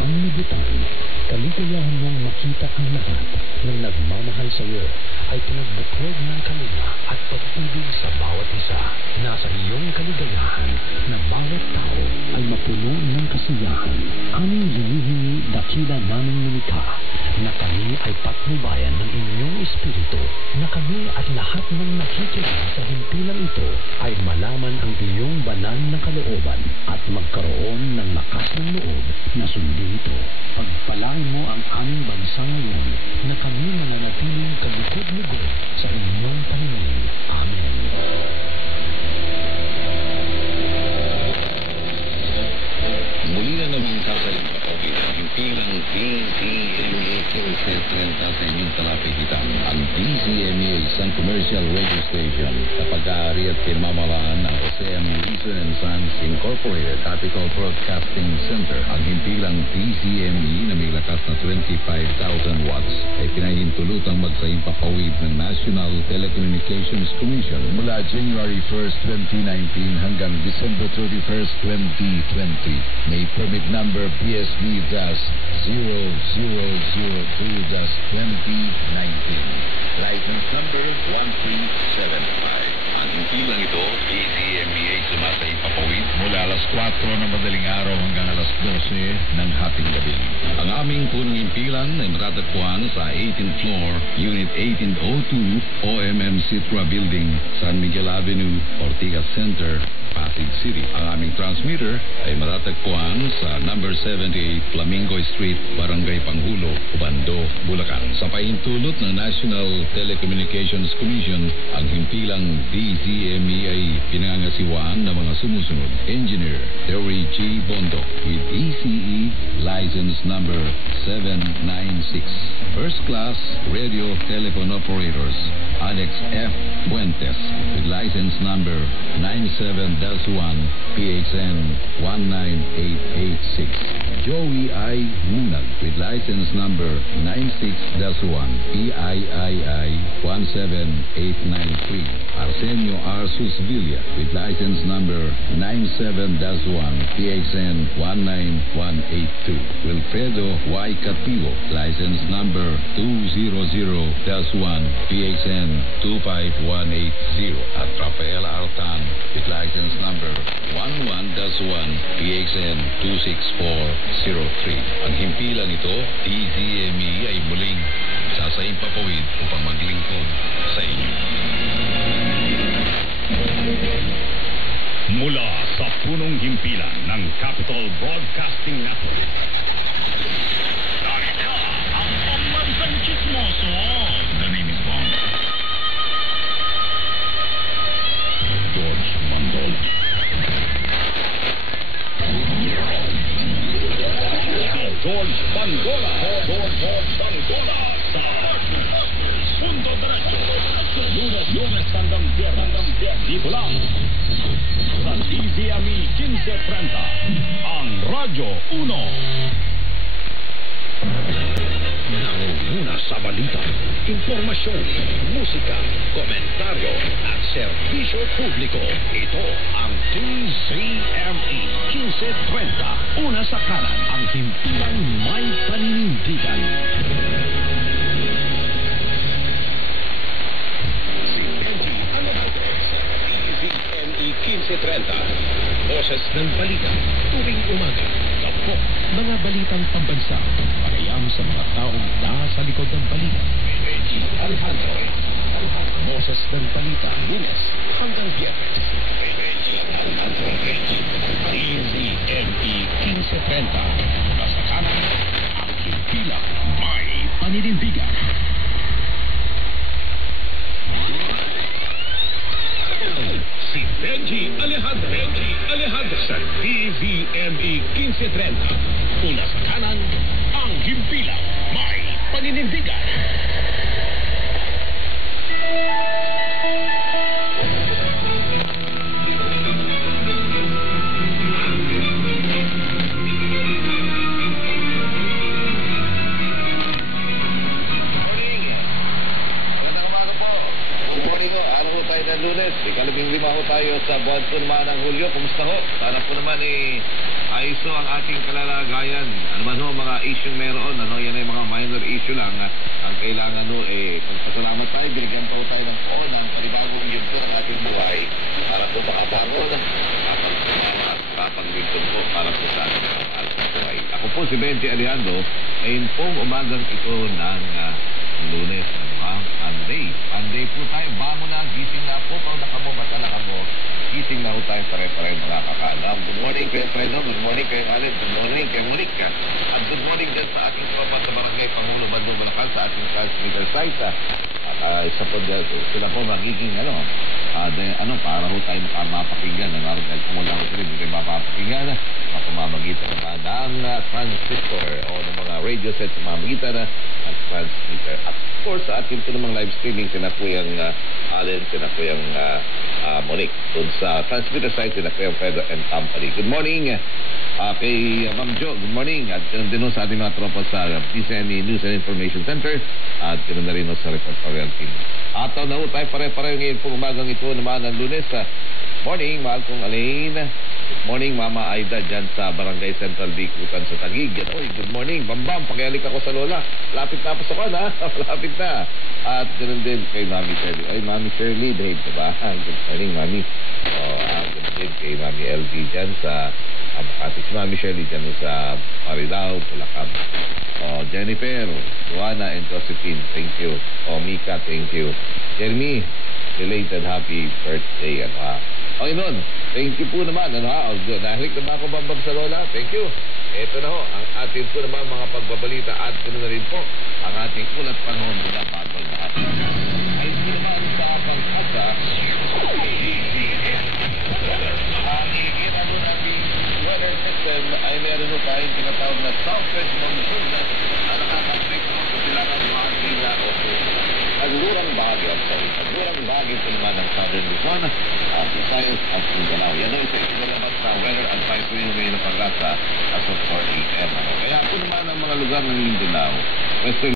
sanlibutan, kaligayahan mong makita ang lahat ng nagmamahal sa iyo ay pinagbuklod ng kalinga at pag-ibig sa bawat isa. Nasa iyong kaligayahan na bawat tao ay mapuno ng kasiyahan. Aming hinihingi dakila naming lumikha na kami ay patnubayan ng inyong espiritu, na kami at lahat ng nakikinig sa himpilang ito ay malaman ang iyong banal na kalooban at magkaroon ng lakas ng loob na sundin ito. Pagpalain mo ang aming bansa ngayon na kami mananatiling kalugod-lugod sa inyong paningin. Amen. Muli na naman sasayin ang himpilang DZMA Kinset-30 sa inyong talapigitan. Ang DZMA isang commercial radio station sa pag-aari at pinamamalaan ng OCM Reason and Sons Incorporated Capital Broadcasting Center. Ang himpilang DZME na may lakas na 25,000 watts ay pinahintulutang magsahimpapawid ng National Telecommunications Commission mula January 1st, 2019 hanggang December 31st, 2020. May permit number BSB-0002-2019. License number 1375. Ang himpilang ito, DZMA sumasahimpapawid mula alas 4 ng madaling araw hanggang alas 12 ng hating gabi. Ang aming punong himpilan ay matatagpuan sa 18th floor, Unit 1802, OMM Citra Building, San Miguel Avenue, Ortigas Center, Pasig City. Ang aming transmitter ay matatagpuan sa number 78 Flamingo Street, Barangay Panghulo, Ubando, Bulacan. Sa pahintulot ng National Telecommunications Commission, ang himpilang DZME ay pinangangasiwaan ng mga sumusunod. Engineer Terry G. Bondo with ECE license number 796. First class radio telephone operators Alex F. Fuentes with license number 97-1 PHN 19886. Joey I. Munag with license number 96-1 PIII 17893. Arsenio R. Susvilla with license number 97-1 PHN 19182. Wilfredo Y. Cativo, license number 200-1 PHN 25180. At Rafael Artan with license number 11-1 PHN 26403. Ang himpilan ito, DZME, ay muling sasahimpapawid upang maglingkod sa inyo. Mula sa punong himpilan ng Capital Broadcasting Network, narito ang pambansang chismoso. The name is Bond. George Mandol. George Bangola. George Bangola sa Punto Diretso. Lunes hanggang Biyernes. Dito lang sa DZME 1530, ang Radyo 1. Nangunguna sa balita, impormasyon, musika, komentaryo at serbisyo publiko. Ito ang DZME 1530. Una sa kanan, ang himpilang may paninindigan. Si Benji Alvarado sa DZME 1530. Boses ng balita, tuwing umaga. Tapok, mga balitang pambansa. Panayam sa mga taong nasa likod ng balita. Benji Alvarado. Boses ng balita, Lunes hanggang Biyernes. Benji Alvarado. DZME 1530. Nasa kanan, ang himpilang may paninindigan. Si Benji Alejandro sa DZME 1530. Una sa kanan, ang himpilang may paninindigan. Lunes, ikalabing lima ho tayo sa buwan po naman ng Hulyo. Kumusta ho? Sana po naman ay so ang ating kalalagayan. Ano man ho mga issue meron, ano, yan ay mga minor issue lang. Ang kailangan ho, pagpasalamat tayo, binigyan po tayo ng poon ng panibagong yugto ng ating buhay para po makabangon. Papaglingkod po para po sa ating buhay. Ako po si Benji Alejandro, ngayon pong umagang ito ng Lunes, Monday po tayo, bangon na, gising na po, pag nakamo, bata nakamo, gising na po tayo pare-pare mga kakaalam. Good morning kayo Fredo, good morning kayo Alin, good morning kayo Monica, at good morning dyan sa ating tropa sa barangay Pangulo Bandung Malakal sa ating transmitter site. Isa po dyan, sila po magiging para ho tayo mapapakinggan. Dahil kung wala ko sila, hindi tayo mapapakinggan. Pamamagitan ng transistor o ng mga radio sets, pamamagitan ng transmitter. At of course, sa ating po namang live streaming, sina po yung Allen, sina po yung Monique. Doon sa transmitter site, sina po yung Pedro and Company. Good morning kay Ma'am Jo, good morning. At din sa ating mga tropa sa PCNE News and Information Center at din na rin sa reportorial team. At na ho tayo pare-pareho ngayon pong umagang ito naman ng Lunes. Morning, mahal kong Alain. Good morning, Mama Aida dyan sa Barangay Central Bikutan sa Taguig. Oy, good morning, Bambam, pakialik ako sa Lola. Lapit na ako sa kwan, ha? Lapit na. At ganoon din kay Mami Shirley. Ay, Mami Shirley, behave ka ba? Good morning, Mami. Ganoon din kay Mami LV dyan sa Makati. Si Mami Shirley dyan sa Marilao, Bulacan. Jennifer, Juana, and Josephine, thank you. Mika, thank you. Jeremy, belated happy birthday. Okay nun, thank you po naman. Nahalik naman ako Bambam sa Lola. Thank you. Ito na ho, ang ating po naman mga pagbabalita at ganoon na rin po ang ating ulat panahon mula bago na ating. Ay po naman sa pagkasa, ang ikita mo natin weather system ay meron mo tayong tinatawag na southwest monsoon na nakaka-affect mo sa silangang Manila o Agurang bahagi ito naman ng Southern Luzon, Visayas at Mindanao. Yan ang isinalabas na weather advisory ngayon na paglasa as of 4 a.m. Kaya ito naman ang mga lugar ng Mindanao, Western